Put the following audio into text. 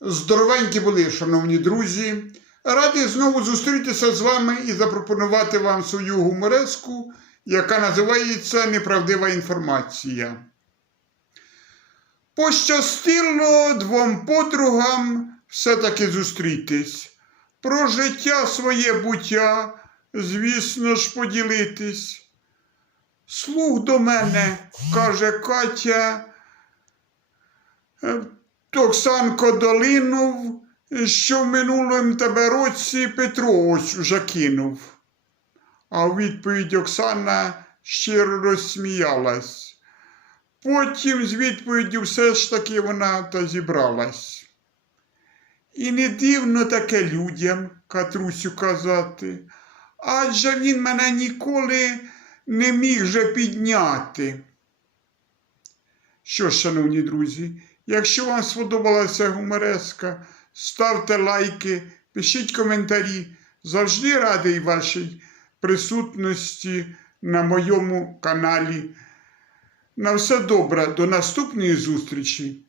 Здоровенькі були, шановні друзі. Радий знову зустрітися з вами і запропонувати вам свою гумореску, яка називається Неправдива інформація. Пощастило двом подругам все-таки зустрітись. Про життя своє буття, звісно ж, поділитись. Слух до мене, каже Катя. «Е, Оксанко долинув, що в минулому тебе році Петро ось уже кинув. А у відповідь Оксана щиро розсміялась. Потім з відповіддю все ж таки вона та зібралась. І не дивно таке людям, Катрусю казати, адже він мене ніколи не міг же підняти. Що ж, шановні друзі, якщо вам сподобалася гумореска, ставте лайки, пишіть коментарі. Завжди радий вашій присутності на моєму каналі. На все добре, до наступної зустрічі!